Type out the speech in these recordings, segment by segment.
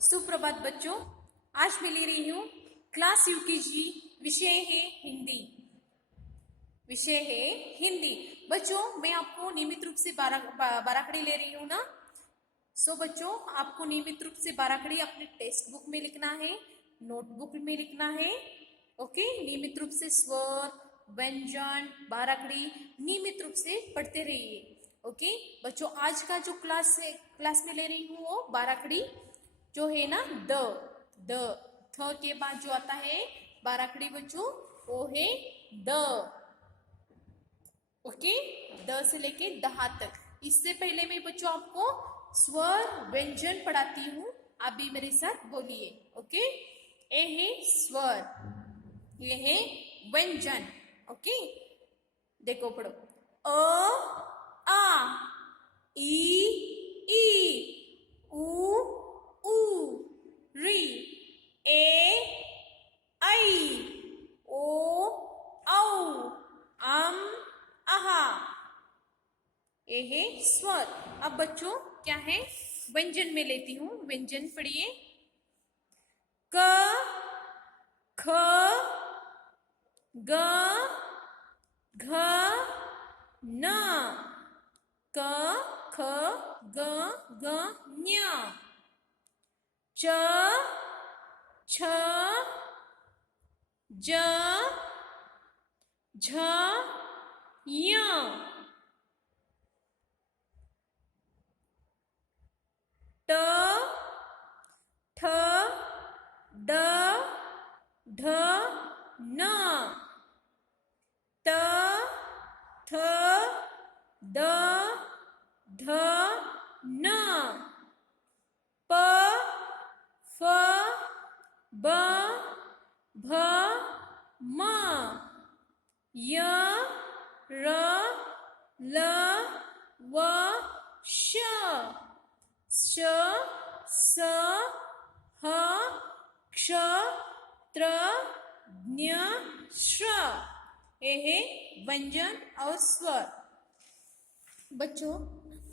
सुप्रभात बच्चों, आज मैं ले रही हूँ क्लास यूकेजी। विषय है हिंदी। बच्चों, मैं आपको नियमित रूप से बाराखड़ी ले रही हूँ ना। बच्चों, आपको नियमित रूप से बाराखड़ी अपने टेक्स्ट बुक में लिखना है, नोटबुक में लिखना है। ओके, नियमित रूप से स्वर, व्यंजन, बाराखड़ी नियमित रूप से पढ़ते रहिए। ओके बच्चों, आज का जो क्लास में ले रही हूँ वो बाराखड़ी जो है ना, द थ के बाद जो आता है बाराखड़ी बच्चों, वो है द। ओके, द से लेके दहा तक। इससे पहले मैं बच्चों आपको स्वर व्यंजन पढ़ाती हूँ, आप भी मेरे साथ बोलिए। ओके, ए है स्वर, ये है व्यंजन। ओके, देखो पढ़ो। अ आ, ई उ री, ए ऐ, ओ औ, आहा। ये है स्वर। अब बच्चों क्या है, व्यंजन में लेती हूँ। व्यंजन पढ़िए। क, ख, ग, घ, न, क, ख, ग, ञ, च, छ, ज, झ, य, ट, ठ, ड, ढ, न, त, थ, द, ध, न, प, फ, ब, भ, म, य, र, ल, व, श, स, ह, क्ष, त्र, ज्ञ, श्र। ये है व्यंजन और स्वर। बच्चों,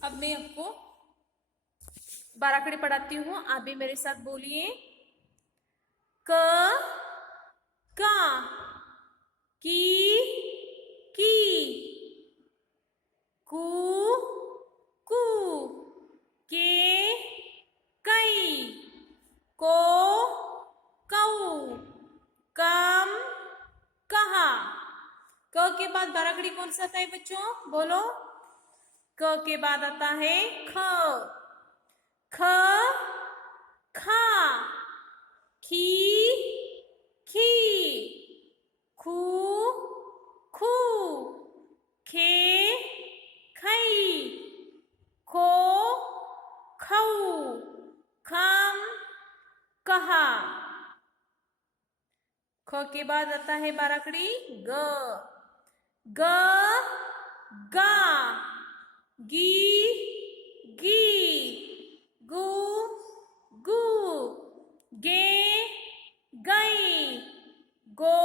अब मैं आपको बाराखड़ी पढ़ाती हूँ, आप भी मेरे साथ बोलिए। क, का, की, कु, कु, के, कई, को, कऊ, कम, कहा। क के बाद बाराखड़ी कौन सा आता है बच्चों, बोलो। क के बाद आता है ख, ख, खा, खी, खी, खू, खू, खे, खई, खो, खऊ, खम, कहा। ख के बाद आता है बाराखड़ी ग, ग, गा, गी, गू, गू, गे, गई, गो,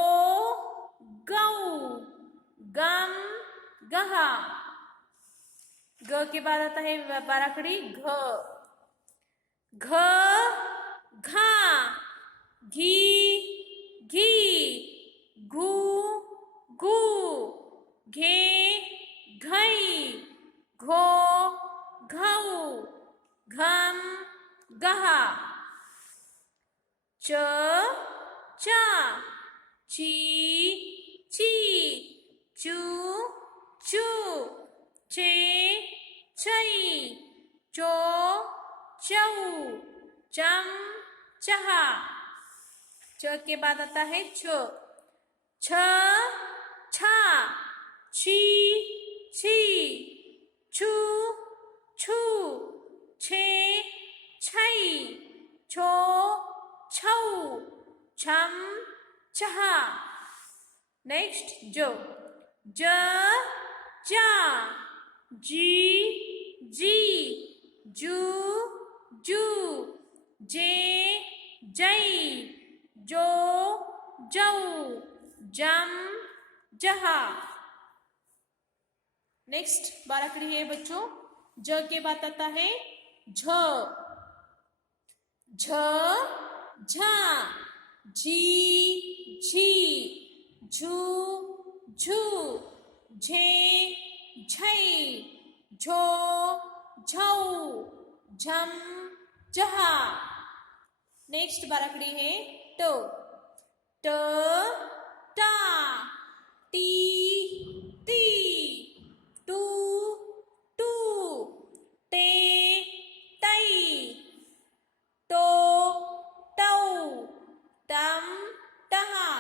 गऊ, गम, गहा। ग के बाद आता है बाराखड़ी घ, घ, घा, घी, घी, घू, घू, घे, घई, घो, घऊ, घम, गहा। च, चा, ची, ची, चू, चू, चे, छई, चो, चऊ, चम, चहा। च के बाद आता है छ, छ, छा, छी, छी, छू, छू, छे, छई, छो, छऊ, छम, छहा। नेक्स्ट जो, ज, जा, जी, जी, जू, जू, जे, जई, जो, जऊ, जम, जहा। नेक्स्ट बाराखड़ी है बच्चों, ज के बाद आता है झ, झ झा, झी झी, झू झू, झे झै, झो झौ, झम झहा। नेक्स्ट बाराखड़ी है ट ट टा, टी ती, टू टू, टे तई, टो टौ, टम टहा।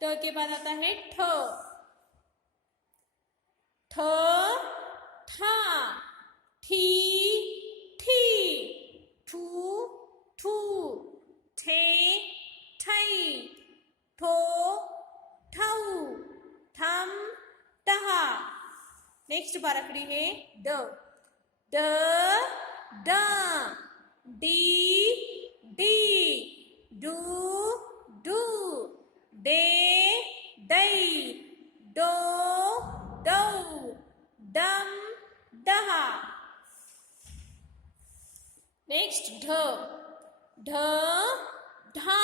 ट के बाद आता है ठ ठ ठा, ठी ठी, ठू ठू, ठे ठई, ठो ठौ, ठम टहा। नेक्स्ट बाराखड़ी है ड ड डा, डी डी, डू डू, डे डई, डो डौ, डम डहा। नेक्स्ट ढ ढ ढा,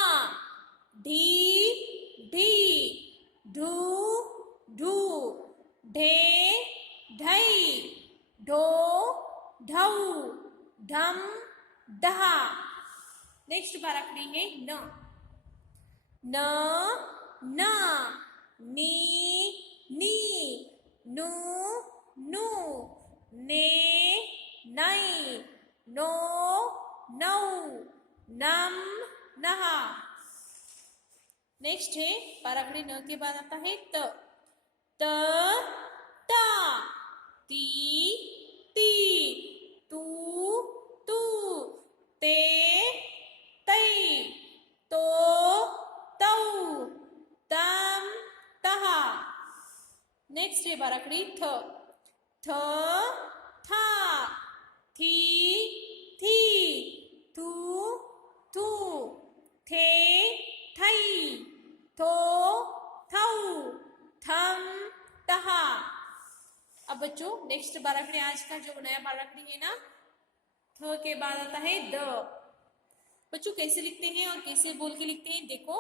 ढी ढी, ढू ढू, ढे ढई, ढो ढौ, ढम डहा। नेक्स्ट बाराखड़ी है न न ना, नी नी, नू नू, ने नई, नो नौ, नम नहा। नेक्स्ट है बाराखड़ी न के बाद आता है त ता, ती ती, तू तू, ते तई, तो तौ, तम तहा। नेक्स्ट है बाराखड़ी थ था, थी थी, थू थू, थे थई, थो थौ, थम तहा। अब बच्चों नेक्स्ट बाराखड़ी आज का जो नया बाराखड़ी है ना, थ के बाद आता है द। बच्चों कैसे लिखते हैं और कैसे बोल के लिखते हैं देखो।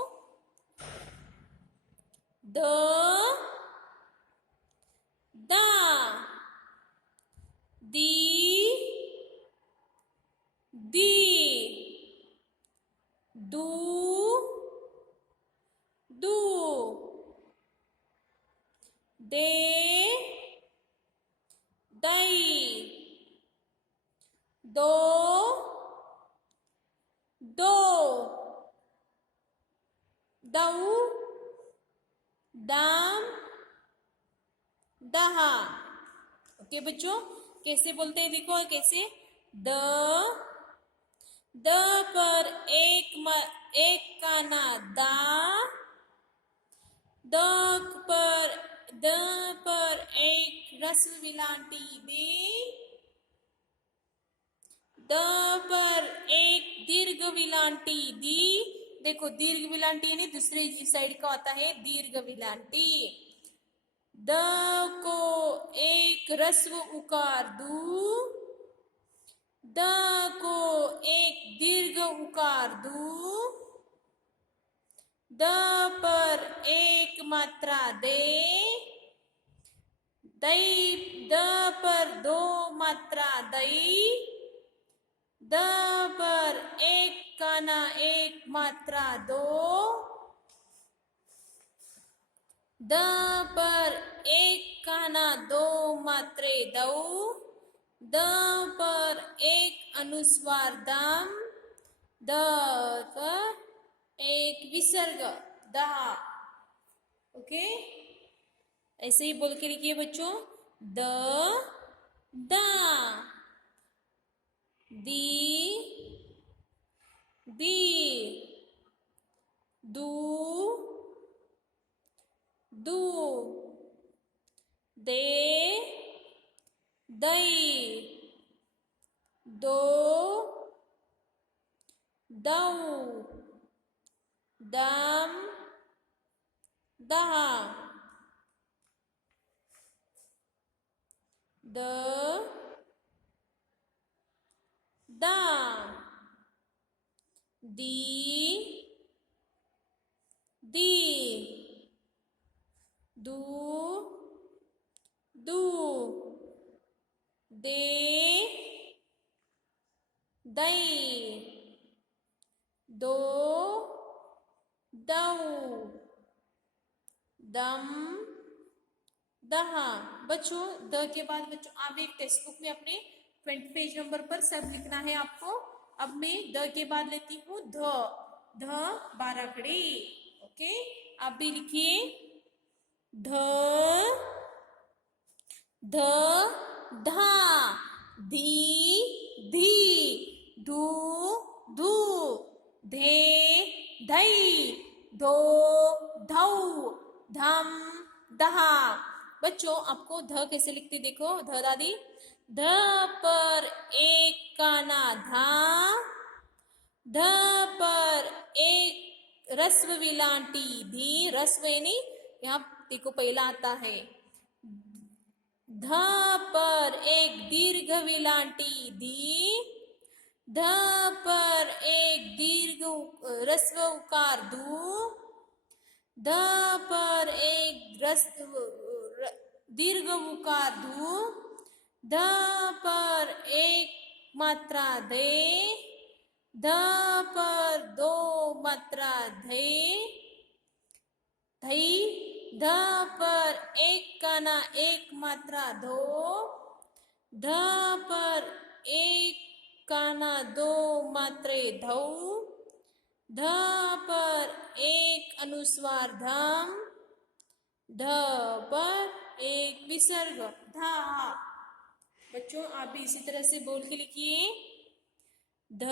द दा, दी दी, दू दू, दे दई, दो दो, दऊ दाम दहा। ओके बच्चों कैसे बोलते हैं देखो कैसे। द पर एक काना दा, द पर एक रस्व विलांटी दे, द पर एक दीर्घ विलांटी दी। देखो दीर्घ विलांटी यानी दूसरे साइड का होता है दीर्घ विलांटी। द को एक रस्व उकार दू, द को एक दीर्घ उकार दू, द पर एक मात्रा दे, दई द पर दो मात्रा दई, द पर एक काना एक मात्रा दो, द पर एक काना दो मात्रे दऊ, द पर एक अनुस्वार दम, द पर एक विसर्ग दहा। ओके ऐसे ही बोल के लिखिए बच्चों। द दा, दी दी, दू दू, दे दई, दो दऊ, दम दहा। द दा, दी, दी, दू, दू, दे, दई, दो, दऊ, दम, दहा। बच्चों द के बाद बच्चों आप एक टेक्स्ट बुक में अपने 20 पेज नंबर पर सब लिखना है आपको। अब मैं द के बाद लेती हूँ ध, ध बाराखड़ी। ओके, आप भी लिखिए ध, ध, धा, धी, धी, धू, धू, धे, धई, धो, धऊ, धम, दहा। बच्चों आपको ध कैसे लिखते देखो, ध दादी, ध पर एक काना धा, ध पर एक रस्व विलांटी धी, रस्व यानी यहाँ देखो पहला आता है, ध पर एक दीर्घ विलांटी दी, ध पर एक दीर्घ रस्व उकार दू, ध पर एक दीर्घ उकार दू, ध पर एक मात्रा दे, ध पर दो मात्रा धे, धई, ध पर एक काना एक मात्रा धो, ध पर एक काना दो मात्रे धऊ, ध पर एक अनुस्वार धम, ध पर एक विसर्ग धा। बच्चों आप भी इसी तरह से बोल के लिखिए ध,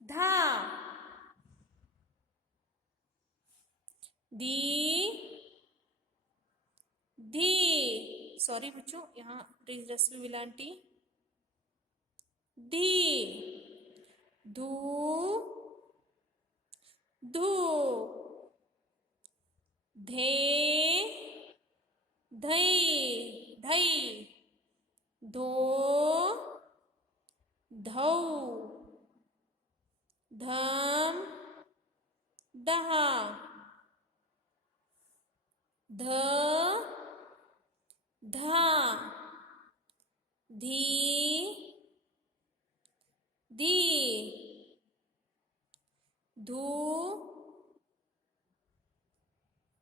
धा, दी, धी, सॉरी बच्चों यहाँ रस्व विलांटी, धी, धू, धू, धे, धई, धई, धो, धऊ, धम, दहा, ध, धा, धी, धी, धू,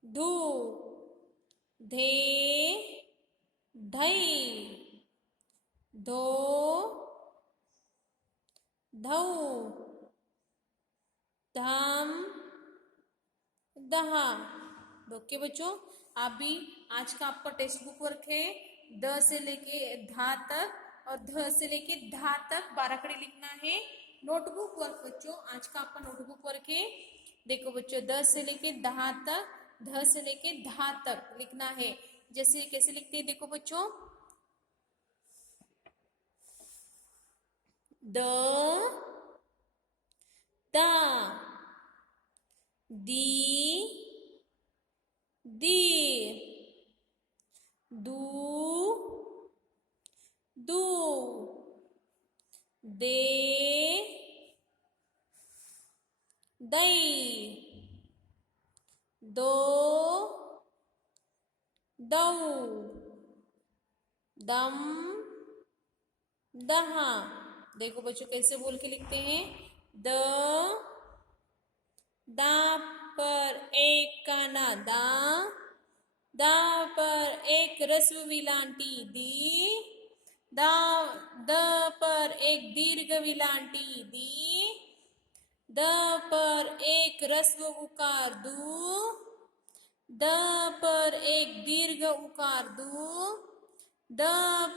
धू, धे, धई, धो, धऊ, धम, दहा। ओके बच्चों, आप भी आज का आपका टेक्स्ट बुक वर्क है द से लेके धा तक और ध से लेके धा तक बाराखड़ी लिखना है। नोटबुक वर्क बच्चों आज का आपका नोटबुक वर्क है। देखो बच्चों द से लेके धा तक, ध से लेके धा तक लिखना है। जैसे कैसे लिखते हैं देखो बच्चों, द, दा, दी, दी, दू, दू, दे, दई, दो, दऊ, दम, दहा। देखो बच्चों कैसे बोल के लिखते हैं, द, दा पर एक काना दा, दा पर एक रस्व विलांटी दी, दा, द पर एक दीर्घ विलांटी दी, द पर एक रस्व उकार दू, द पर एक दीर्घ उकार दू, द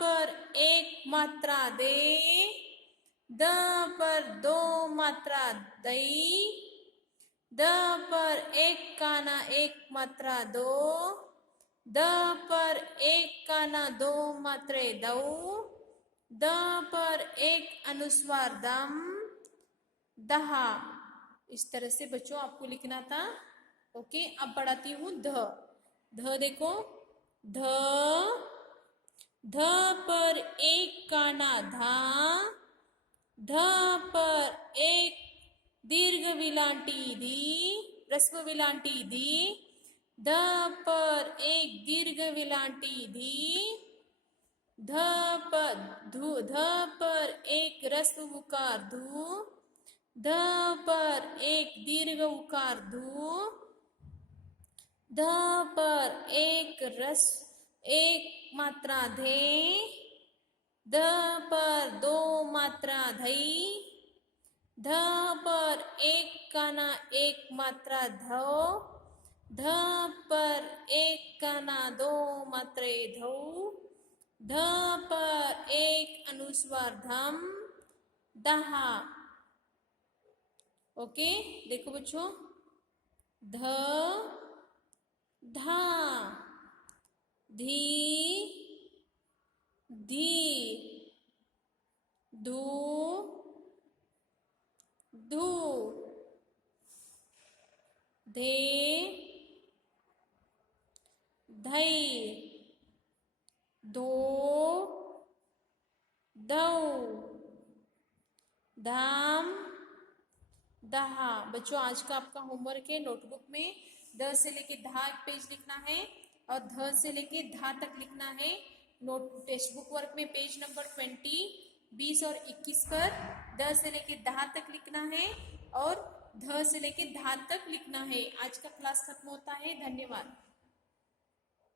पर एक मात्रा दे, द पर दो मात्रा दई, द पर एक काना एक मात्रा दो, द पर एक काना दो मात्रे दऊ, द पर एक अनुस्वार दम, दहा। इस तरह से बच्चों आपको लिखना था। ओके, अब बढ़ाती हूँ ध। ध देखो, ध, ध पर एक काना काना धा, ध पर एक दीर्घ विलांटी धी, ह्रस्व विलांटी धी, ध पर एक दीर्घ विलांटी धी, ध पर एक ह्रस्व उकार धू, ध पर एक दीर्घ उकार धू, ध पर एक मात्रा धे, ध पर दो मात्रा धई, ध पर एक काना एक मात्रा धो, ध पर एक काना दो मात्रे धौ, ध पर एक अनुस्वार धम, दहा। ओके, देखो बच्चों, ध, धा, धी, धी, धू, धू, धे, धई, धो, धौ, धाम, दहा। बच्चों, आज का आपका होमवर्क है, नोटबुक में द से लेके धा एक पेज लिखना है और ध से लेके धा तक लिखना है। नोट टेक्स्ट बुक वर्क में पेज नंबर 20 और 21 पर द से लेके धा तक लिखना है और ध से लेके धा तक लिखना है। आज का क्लास खत्म होता है। धन्यवाद।